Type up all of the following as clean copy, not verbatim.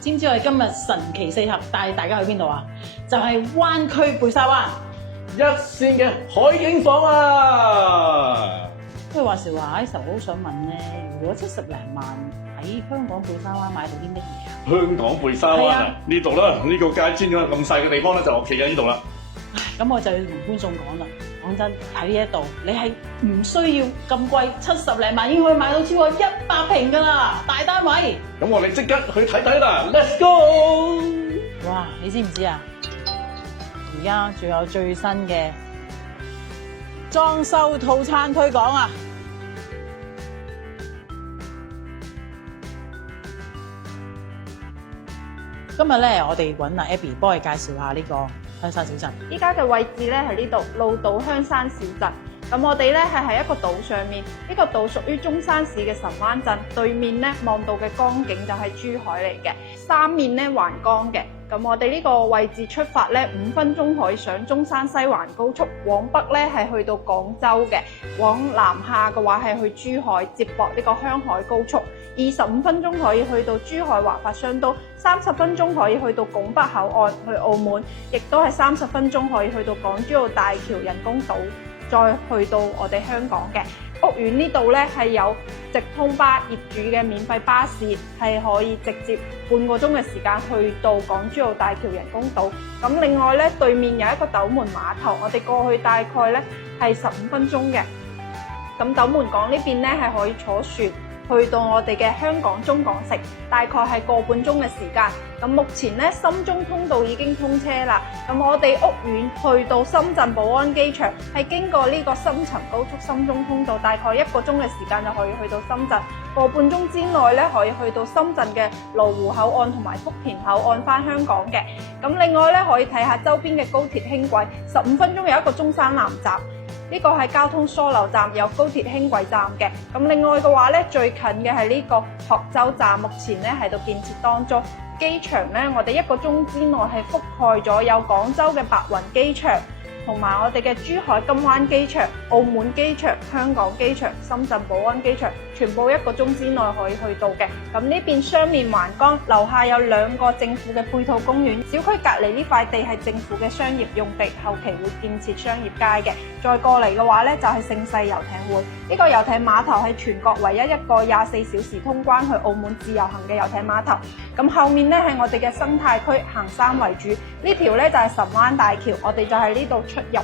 知唔知我哋今日神奇四合帶大家去邊度啊？就係灣區貝沙灣一線嘅海景房啊！不過話時話，嗰時候我好想問咧，如果70零萬喺香港貝沙灣買到啲乜嘢啊？香港貝沙灣啊，呢度啦，呢個街磚咗咁細嘅地方咧，就我企喺呢度啦。咁我就要同觀眾講啦，講真喺呢一度，你係唔需要咁貴，70零萬已經可以買到超過100平㗎啦，大單位。咁我哋即刻去睇睇啦 ，Let's go！哇，你知唔知啊？而家仲有最新嘅裝修套餐推廣啊！今日咧，我哋揾阿 Abby 幫你介紹下呢個香山小鎮。依家嘅位置咧係呢度鷺島香山小鎮。咁我哋咧係喺一個島上面，呢個島屬於中山市嘅神灣鎮，對面咧望到嘅江景就係珠海嚟嘅，三面咧環江嘅。咁我哋呢個位置出發咧，5分鐘可以上中山西環高速，往北咧係去到廣州嘅，往南下嘅話係去珠海接駁呢個香海高速，25分鐘可以去到珠海華發商都，30分鐘可以去到拱北口岸去澳門，亦都係30分鐘可以去到港珠澳大橋人工島，再去到我哋香港嘅屋苑呢度咧係有直通巴業主嘅免費巴士，係可以直接半個鐘嘅時間去到港珠澳大橋人工島。咁另外咧對面有一個斗門碼頭，我哋過去大概咧係15分鐘嘅。咁斗門港呢邊咧係可以坐船去到我哋嘅香港中港城，大概係個半鐘嘅時間。咁目前咧深中通道已經通車啦。咁我哋屋苑去到深圳寶安機場係經過呢個深層高速深中通道，大概1個鐘嘅時間就可以去到深圳。個半鐘之內咧可以去到深圳嘅羅湖口岸同埋福田口岸返香港嘅。咁另外咧可以睇下周邊嘅高鐵輕軌，15分鐘有一個中山南站。呢個係交通樞紐站，有高鐵輕軌站嘅。咁另外嘅話咧，最近嘅係呢個鶴洲站，目前咧喺度建設當中。機場咧，我哋1個鐘之內係覆蓋咗有廣州嘅白雲機場，同埋我哋嘅珠海金灣機場、澳門機場、香港機場、深圳寶安機場，全部1個鐘之內可以去到嘅。咁呢邊雙面環江，樓下有2個政府嘅配套公園，小區隔離呢塊地係政府嘅商業用地，後期會建設商業街嘅。再過嚟嘅話咧，就係盛世遊艇會，呢個遊艇碼頭係全國唯一一個24小時通關去澳門自由行嘅遊艇碼頭。咁後面咧係我哋嘅生態區，行山為主。呢條咧就係神灣大橋，我哋就喺呢度出入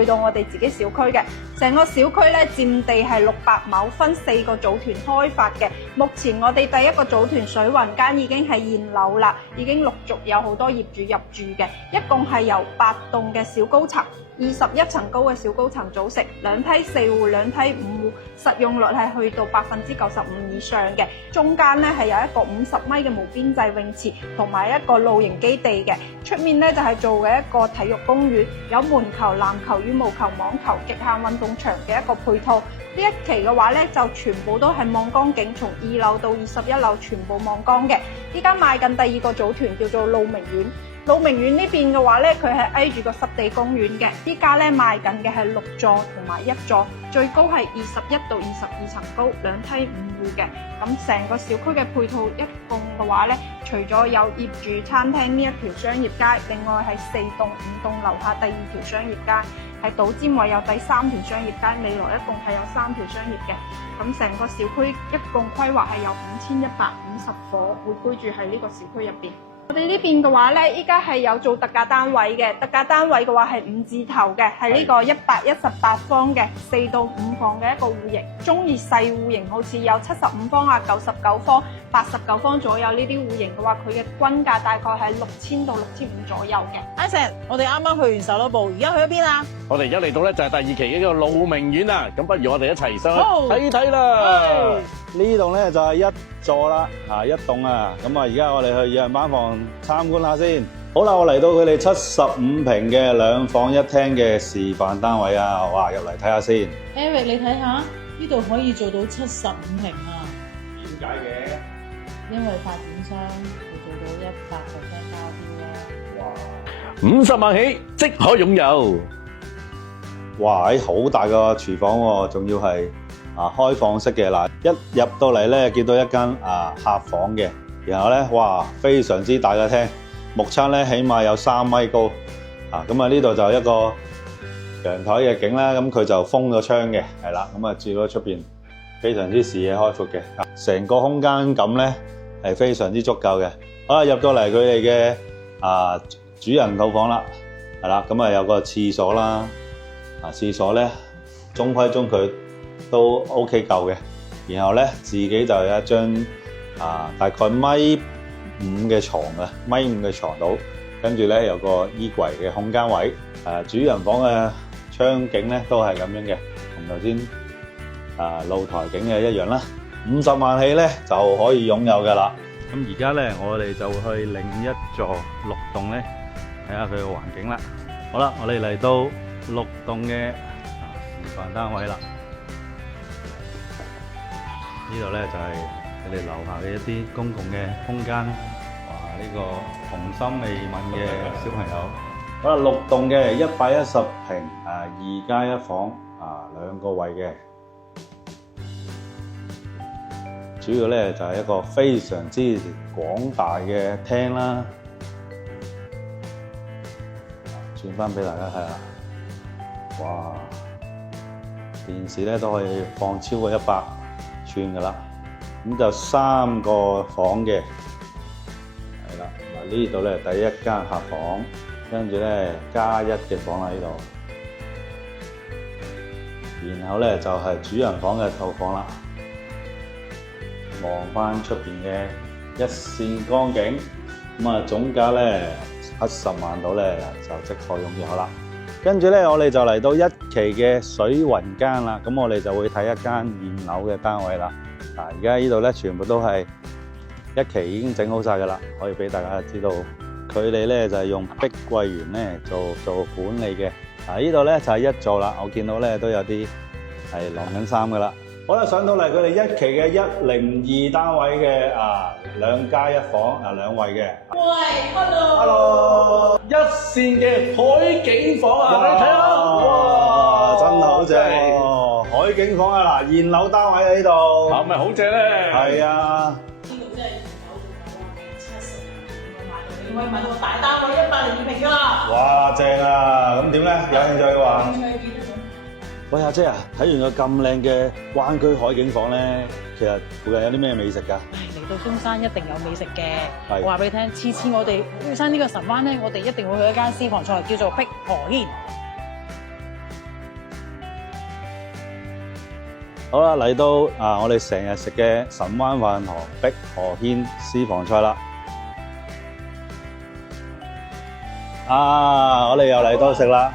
去到我哋自己小區嘅。成個小區咧佔地係600畝，分4個組團開發嘅。目前我哋第一個組團水雲間已經係現樓啦，已經陸續有好多業主入住嘅。一共係由8棟嘅小高層、21層高嘅小高層組成，2梯4戶、2梯5戶，實用率係去到95%以上嘅。中間咧係有一個50米嘅無邊際泳池，同埋一個露營基地嘅。出面咧就係做嘅一個體育公園，有門球、籃球、羽毛球、網球、極限運動場嘅一個配套。呢一期嘅話咧就全部都係望江景，從2樓到21樓全部望江嘅。依家賣緊第2個組團叫做鹿鳴苑。鹿鳴苑呢邊嘅話咧，佢係挨住個濕地公園嘅。依家咧賣緊嘅係6座同埋1座，最高係21到22層高，2梯5戶嘅。咁成個小區嘅配套一共嘅話咧，除咗有業主餐廳呢一條商業街，另外係4棟5棟樓下第2條商業街，喺島尖位有第3條商業街，未來一共係有3條商業嘅。咁成個小區一共規劃係有5150伙會居住喺呢個小區入邊。我哋呢邊嘅話咧，依家係有做特價單位嘅，特價單位嘅話係5字頭嘅，係呢個118方嘅4到5房嘅一個戶型。中意細戶型，好似有75方啊、99方、89方左右呢啲戶型嘅話，佢嘅均價大概係6000到6500左右嘅。Isaac，我哋啱啱去完首都部，而家去咗邊啊？我哋而家嚟到咧就係第2期嘅呢個鹿鳴苑啦，咁不如我哋一齊上去睇睇啦。呢棟咧就係1座啦，一棟啊，咁啊而家我哋去樣板房參觀下先。好啦，我嚟到佢哋75平嘅2房1廳嘅示範單位啊，哇，入嚟睇下先。Eric， 你睇下呢度可以做到75平啊？點解嘅？因為發展商佢做到100%交標啦。哇！50萬起即可擁有。哇！好大個廚房喎，仲要係開放式嘅嗱，一入到嚟咧見到一間客房嘅，然後咧，哇，非常之大嘅廳，目測咧起碼有3米高。咁啊呢度就一個陽台嘅景啦，咁佢就封咗窗嘅，係啦，咁啊照到出邊非常之視野開闊嘅，成個空間感咧係非常之足夠嘅。好啦，入到嚟佢哋嘅主人套房啦，係啦，咁啊有個廁所啦，廁所咧中規中矩都 OK 夠嘅，然後咧自己就有一張大概1.5米嘅床啊，1.5米嘅床度。跟住咧有個衣櫃嘅空間位，主人房嘅窗景咧都係咁樣嘅，同頭先露台景嘅一樣啦。50萬起咧就可以擁有㗎啦。咁而家咧我哋就去另一座6棟咧睇下佢嘅環境啦。好啦，我哋嚟到6棟嘅示範單位啦。呢度咧就係佢哋樓下嘅一啲公共嘅空間。呢個童心未泯嘅小朋友，好啦，6棟嘅110平，2+1房，2個位嘅，主要咧就係一個非常之廣大嘅廳啦。轉翻俾大家睇下，哇！電視咧都可以放超過100寸噶啦，咁就3個房嘅。呢度咧第一間客房，跟住咧+1嘅房喺呢度，然後咧就係主人房嘅套房啦。望翻出邊嘅一線光景，咁啊總價咧70萬到咧就即可擁有啦。跟住咧我哋就嚟到1期嘅水雲間啦，咁我哋就會睇一間現樓嘅單位啦。而家呢度咧全部都係1期已經整好晒㗎啦，可以俾大家知道。佢哋咧就係用碧桂園咧做管理嘅。呢度咧就係1座啦，我見到咧都有啲係晾緊衫㗎啦。好啦，上到嚟佢哋1期嘅102單位嘅2+1房2位嘅。喂 ，hello，一線嘅海景房啊，你睇下，哇，真係好正喎！海景房啊，嗱，現樓單位喺呢度，係咪好正咧？係啊。可以買到個大單位102平㗎啦！哇，正啊！咁點咧？有興趣嘅話，興趣見得到。喂，阿姐啊，睇完個咁靚嘅灣區海景房咧，其實附近有啲咩美食㗎？嚟到中山一定有美食嘅。係。我話俾你聽，次次我哋中山呢個神灣咧，我哋一定會去一間私房菜，叫做碧河軒。好啦，嚟到我哋成日食嘅神灣飯堂碧河軒私房菜啦。我哋又嚟到食啦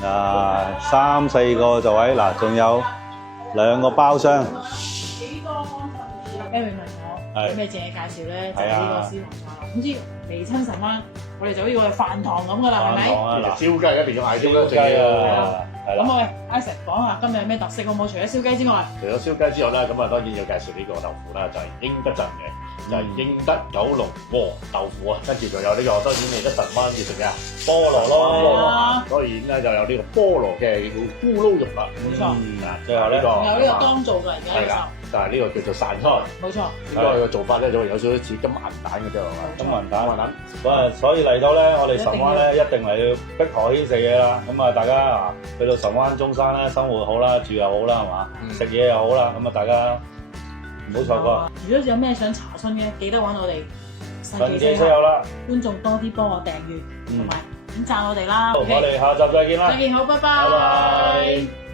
，3、4個座位，仲有2個包廂。幾多安心？Aaron問我有咩正嘅介紹咧，就係呢個私房菜啦。總之嚟親神灣，我哋就好似個飯堂咁噶啦，係咪？燒雞一定要嗌燒雞啊！咁我哋 Isaac 講下今日有咩特色好冇？除咗燒雞之外，除咗燒雞之外咧，咁當然要介紹呢個豆腐啦，就係英德鎮嘅。就係英德九龍和豆腐啊，跟住就有呢個當然你得神灣要食嘅菠蘿咯，所以而家就有呢個菠蘿嘅叫咕嚕肉啦。冇錯。最後呢個仲有呢個當造嘅而家呢個，但係呢個叫做散菜。冇錯。應該個做法咧就會有少少似金銀蛋嘅啫，係嘛？金銀蛋。所以嚟到咧，我哋神灣咧一定嚟要碧河軒食嘢啦。咁啊，大家去到神灣中山咧，生活好啦，住又好啦，係嘛？食嘢又好啦，咁啊，大家唔好錯過。如果有咩想查詢嘅，記得揾我哋神記車友啦。觀眾多啲幫我訂閱同埋點讚我哋啦。好，我哋下集再見啦。再見，好，拜拜。拜拜。